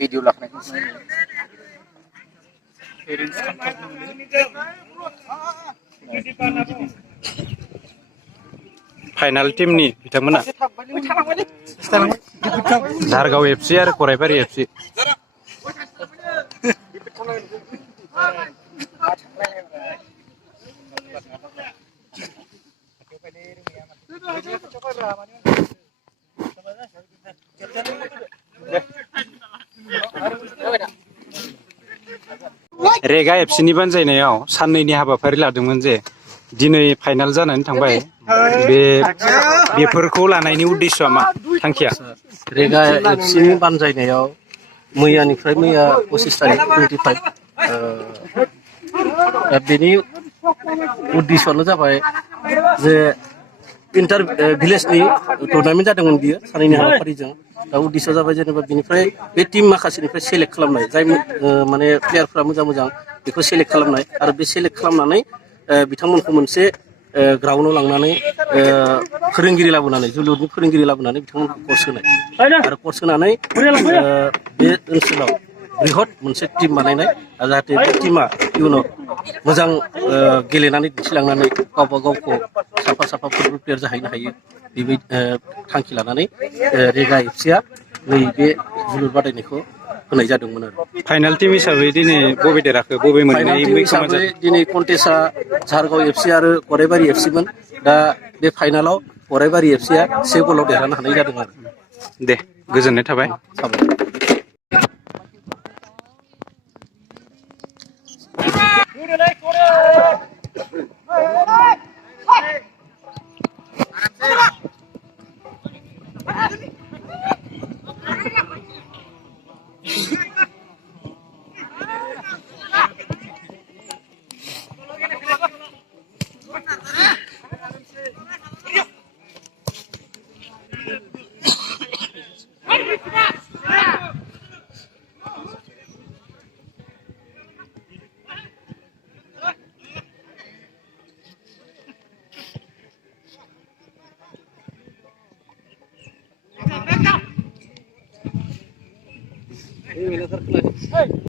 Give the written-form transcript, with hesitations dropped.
video लाखनायखौ final टीमनि बिथांमोना झारगाव FC आरो गरायबारि एफसि रेगा एफसिनि बानजायनायाव साननैनि हाबाफारि लादोंमोन जे दिनै फाइनाल जानानै थांबाय बेफोरखौ लानायनि उद्देश्यआ मा थांखिया रेगा एफसिनि बानजायनायाव मैया 25 तारिख 25 बेनि उद्देश्यआनो जाबाय जे इन्टार भिलेजनि टुर्नामेन्ट जादोंमोन बियो सानैनि हाबाफारिजों दा उद्देश्यआ जाबाय जेनेबा बिनिफ्राय बे टीम माखासेनिफ्राय सेलेक्ट खालामनाय जाय माने प्लेयारफ्रा मोजां बेखौ सेलेक्ट खालामनाय आरो बे सेलेक्ट खालामनानै बिथांमोनखौ मोनसे ग्राउन्डआव लांनानै फोरोंगिरि लाबोनानै जोलुरनि फोरोंगिरि लाबोनानै बिथांमोनखौ कर्स होनाय आरो कर्स होनानै बे ओनसोलाव बृहत मोनसे टीम बानायनाय जाहाथे बे टीमा इयुनाव मोजां गेलेनानै दिन्थिलांनानै गावबा गावखौ साफा फुटबल प्लेयार जाहैनो हायो बेबायदि थांखि लानानै रेगा एफसिया नैबे जोलुर बादायनायखौ होनाय जादोंमोन आरो फाइनाल टीम हिसाबै दिनै बबे देराखो बबे फाइनाल टीम हिसाबै दिनै कन्टेस्टआ झारगाव एफसि आरो गरायबारि एफसिमोन दा बे फाइनालाव गरायबारि एफसिया 1 गलाव देरहानो हानाय जादों आरो दे गोजोननाय थाबाय